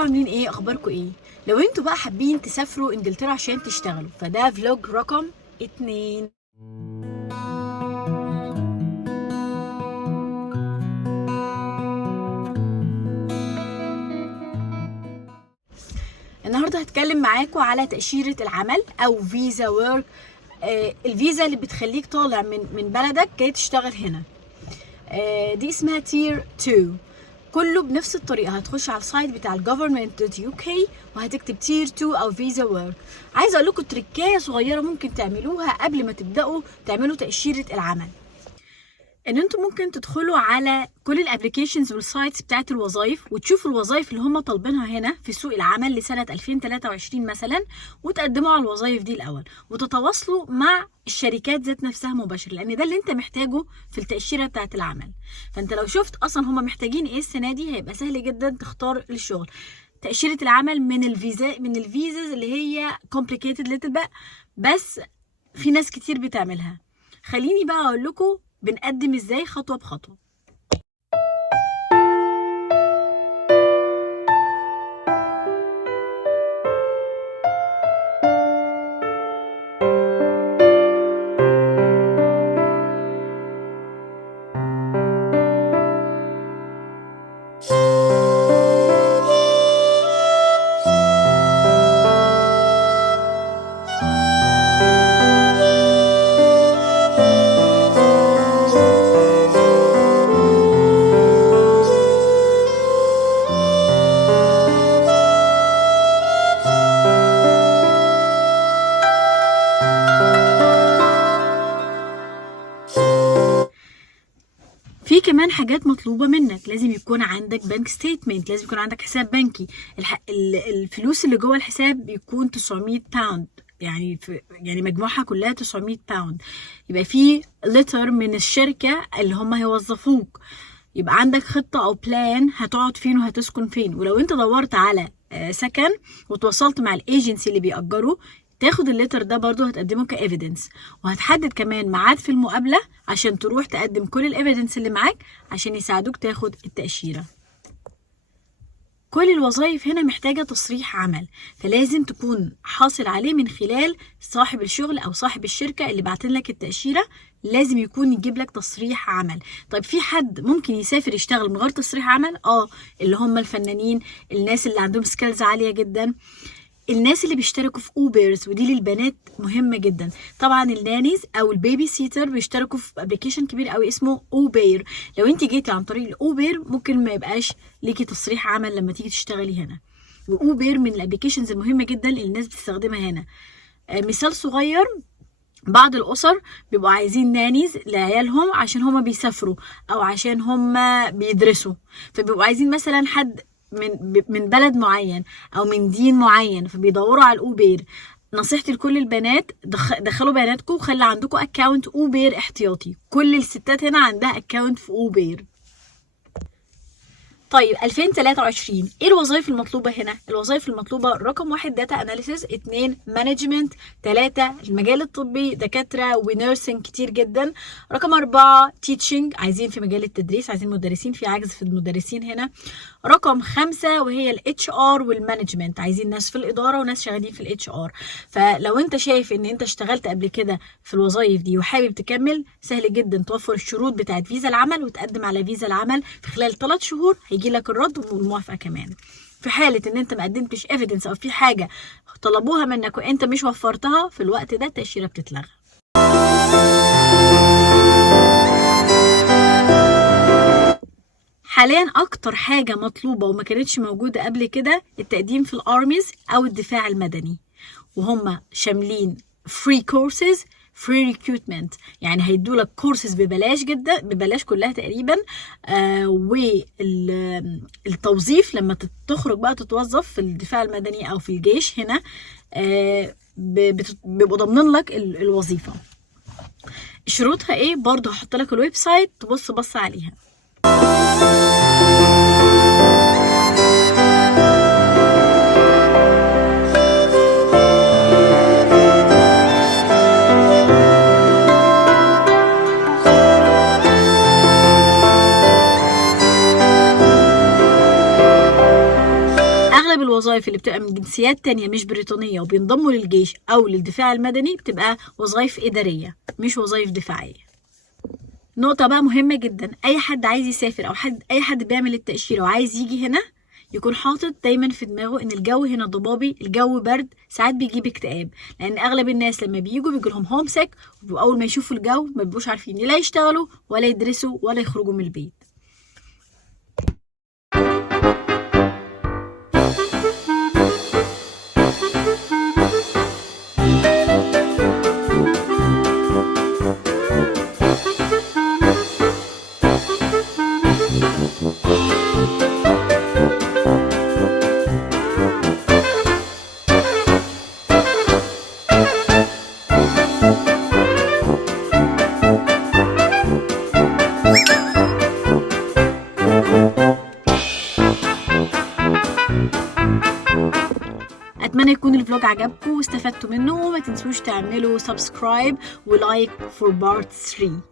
ازيكم عاملين ايه؟ اخباركم ايه؟ لو انتوا بقى حابين تسافروا انجلترا عشان تشتغلوا فده فلوج رقم 2. النهارده هتكلم معاكم على تأشيرة العمل او فيزا وورك. الفيزا اللي بتخليك طالع من بلدك جاي تشتغل هنا. دي اسمها تير 2. كله بنفس الطريقه، هتخش على السايت بتاع government.uk وهتكتب تير 2 او فيزا وورك. عايزه اقول لكم تريكايه صغيره ممكن تعملوها قبل ما تبداوا تعملوا تاشيره العمل، ان انتم ممكن تدخلوا على كل الابلكيشنز والسايتس بتاعت الوظائف وتشوفوا الوظائف اللي هم طالبينها هنا في سوق العمل لسنه 2023 مثلا، وتقدموا على الوظائف دي الاول وتتواصلوا مع الشركات ذات نفسها مباشر، لان ده اللي انت محتاجه في التاشيره بتاعت العمل. فانت لو شفت اصلا هم محتاجين ايه السنه دي هيبقى سهل جدا تختار الشغل. تاشيره العمل من الفيزاز اللي هي complicated little bit، بس في ناس كتير بتعملها. خليني بقى اقول لكم بنقدم ازاي خطوه بخطوه. في كمان حاجات مطلوبة منك، لازم يكون عندك بنك ستيتمنت، لازم يكون عندك حساب بنكي. الفلوس اللي جوه الحساب بيكون 900 باوند، يعني مجموعها كلها 900 باوند. يبقى في لتر من الشركة اللي هم هيوظفوك، يبقى عندك خطة او بلان هتقعد فين وهتسكن فين. ولو انت دورت على سكن وتواصلت مع الايجنسي اللي بيأجروا، تاخد الليتر ده برضو هتقدمه كايفيدنس، وهتحدد كمان ميعاد في المقابله عشان تروح تقدم كل الايفيدنس اللي معاك عشان يساعدوك تاخد التأشيرة. كل الوظائف هنا محتاجة تصريح عمل، فلازم تكون حاصل عليه من خلال صاحب الشغل او صاحب الشركة اللي بعتن لك التأشيرة. لازم يكون يجيب لك تصريح عمل. طيب في حد ممكن يسافر يشتغل من غير تصريح عمل؟ اللي هم الفنانين، الناس اللي عندهم سكيلز عالية جدا، الناس اللي بيشتركوا في اوبرز، ودي للبنات مهمه جدا. طبعا النانيز او البيبي سيتر بيشتركوا في ابلكيشن كبير قوي اسمه اوبير. لو انت جيتي عن طريق الاوبير ممكن ما يبقاش ليكي تصريح عمل لما تيجي تشتغلي هنا. واوبير من الابلكيشنز المهمه جدا اللي الناس بتستخدمها هنا. مثال صغير، بعض الاسر بيبقوا عايزين نانيز لعيالهم عشان هما بيسافروا او عشان هما بيدرسوا، فبيبقوا عايزين مثلا حد من بلد معين او من دين معين، فبيدوروا على الاوبير. نصيحتي لكل البنات، دخلوا بياناتكم وخلي عندكم اكاونت اوبير احتياطي. كل الستات هنا عندها اكاونت في اوبير. طيب 2023 ايه الوظائف المطلوبه هنا؟ الوظائف المطلوبه رقم 1 داتا اناليسيس، 2 مانجمنت، 3 المجال الطبي دكاتره ونيرسينج كتير جدا، رقم 4 تيتشنج، عايزين في مجال التدريس، عايزين مدرسين، في عجز في المدرسين هنا، رقم 5 وهي الاتش ار والمانجمنت، عايزين ناس في الاداره وناس شغالين في الاتش ار. فلو انت شايف ان انت اشتغلت قبل كده في الوظائف دي وحابب تكمل، سهل جدا توفر الشروط بتاعت فيزا العمل وتقدم على فيزا العمل في خلال 3 شهور هيجي لك الرد والموافقه كمان. في حاله ان انت ما قدمتش ايفيدنس او في حاجه طلبوها منك وانت مش وفرتها في الوقت ده، التاشيره بتتلغى. حاليا اكتر حاجه مطلوبه وما كانتش موجوده قبل كده التقديم في الارميز او الدفاع المدني، وهم شاملين free courses free recruitment، يعني هيدولك كورسز ببلاش جدا، ببلاش كلها تقريبا. والتوظيف لما تخرج بقى تتوظف في الدفاع المدني او في الجيش هنا، بيبقوا ضامنين لك الوظيفه. شروطها ايه؟ برضه هحط لك الويب سايت تبص عليها. الوظائف اللي بتبقى من جنسيات تانية مش بريطانية وبينضموا للجيش أو للدفاع المدني بتبقى وظائف إدارية مش وظائف دفاعية. نقطة بقى مهمة جدا، أي حد عايز يسافر أو أي حد بيعمل التأشيرة وعايز يجي هنا يكون حاطط دايما في دماغه ان الجو هنا ضبابي، الجو برد، ساعات بيجيب اكتئاب، لان اغلب الناس لما بيجوا لهم هوم سيك، واول ما يشوفوا الجو ما بيبقوش عارفين لا يشتغلوا ولا يدرسوا ولا يخرجوا من البيت. اتمنى يكون الفلوج عجبكم واستفدتوا منه، وما تنسوش تعملوا سبسكرايب ولايك for part 3.